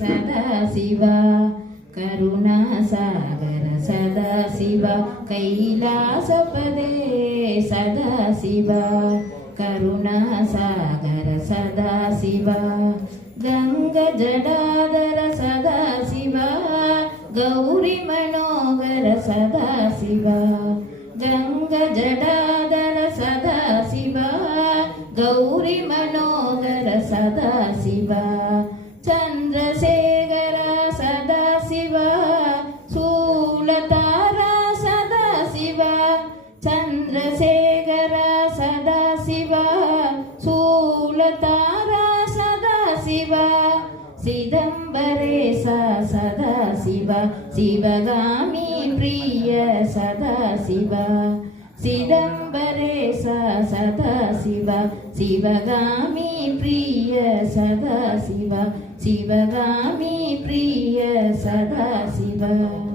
सदाशिव करुणासागर सदाशिव कैलासपदे सदाशिव करुणासागर सदाशिव गङ्गजटाधर सदाशिव गौरी मनोहर सदाशिव गङ्गजटाधर सदाशिव गौरी मनोहर सदाशिव चन्द्रशेखर सदाशिव शूलतारा सदाशिव चन्द्रशेखर सदाशिव शूलतारा सदाशिव चिदम्बरेश सदाशिव शिवगामी प्रिय सदाशिव चिदम्बरेश सदाशिव शिवगामी प्रिय सदाशिव शिवगामी प्रिय सदाशिव।